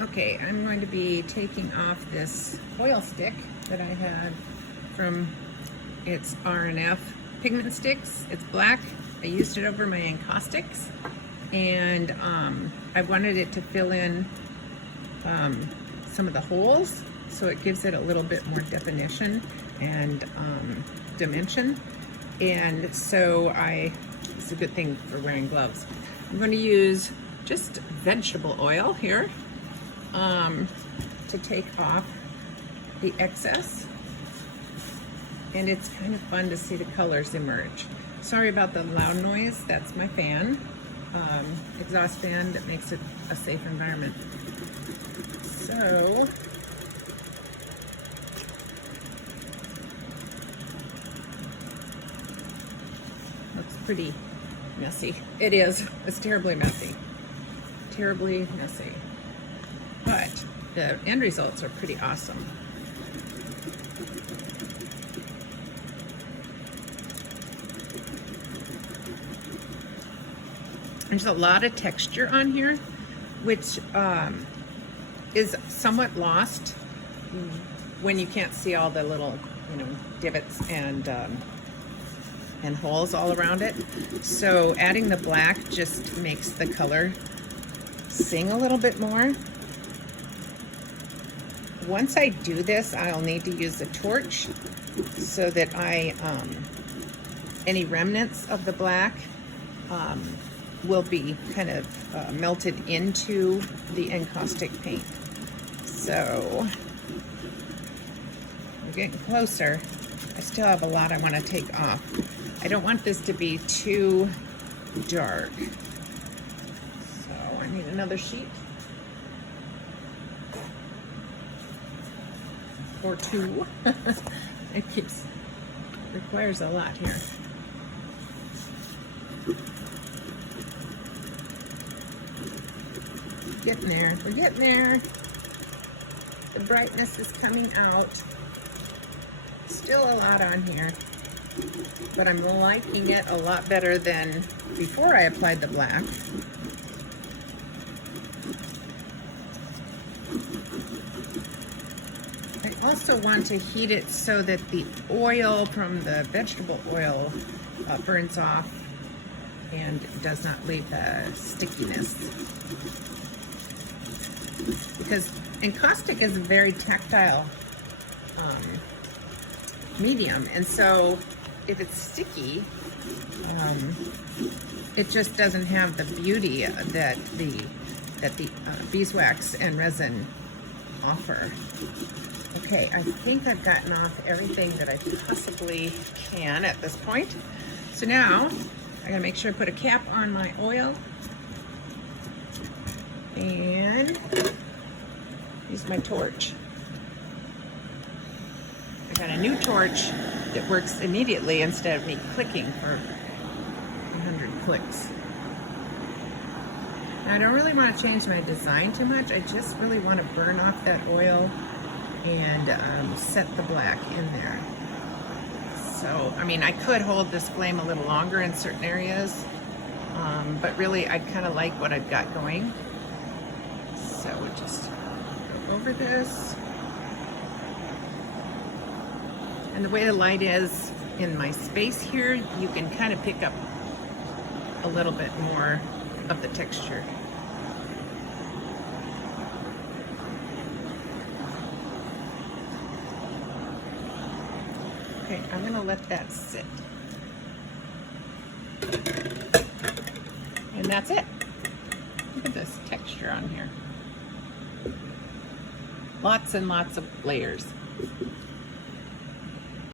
Okay, I'm going to be taking off this oil stick that I had from, it's R&F pigment sticks. It's black. I used it over my encaustics, and I wanted it to fill in some of the holes, so it gives it a little bit more definition and dimension. And so it's a good thing for wearing gloves. I'm going to use just vegetable oil here to take off the excess, and it's kind of fun to see the colors emerge. Sorry about the loud noise, that's my fan, exhaust fan that makes it a safe environment. So looks pretty messy. It is. It's terribly messy. Terribly messy. But the end results are pretty awesome. There's a lot of texture on here, which is somewhat lost when you can't see all the little, divots and holes all around it. So adding the black just makes the color sing a little bit more. Once I do this, I'll need to use a torch so that any remnants of the black will be kind of melted into the encaustic paint. So we're getting closer. I still have a lot I want to take off. I don't want this to be too dark. So I need another sheet. Or two. It requires a lot here. Getting there. We're getting there. The brightness is coming out. Still a lot on here, but I'm liking it a lot better than before I applied the black. I also want to heat it so that the oil from the vegetable oil burns off and does not leave the stickiness. Because encaustic is a very tactile medium, and so if it's sticky, it just doesn't have the beauty that the beeswax and resin offer. Okay, I think I've gotten off everything that I possibly can at this point. So now I gotta make sure I put a cap on my oil and use my torch. I got a new torch that works immediately instead of me clicking for 100 clicks. Now I don't really want to change my design too much. I just really want to burn off that oil and set the black in there. So, I mean, I could hold this flame a little longer in certain areas, but really I kind of like what I've got going. So we'll just go over this. And the way the light is in my space here, you can kind of pick up a little bit more of the texture. Okay, I'm gonna let that sit. And that's it. Look at this texture on here. Lots and lots of layers.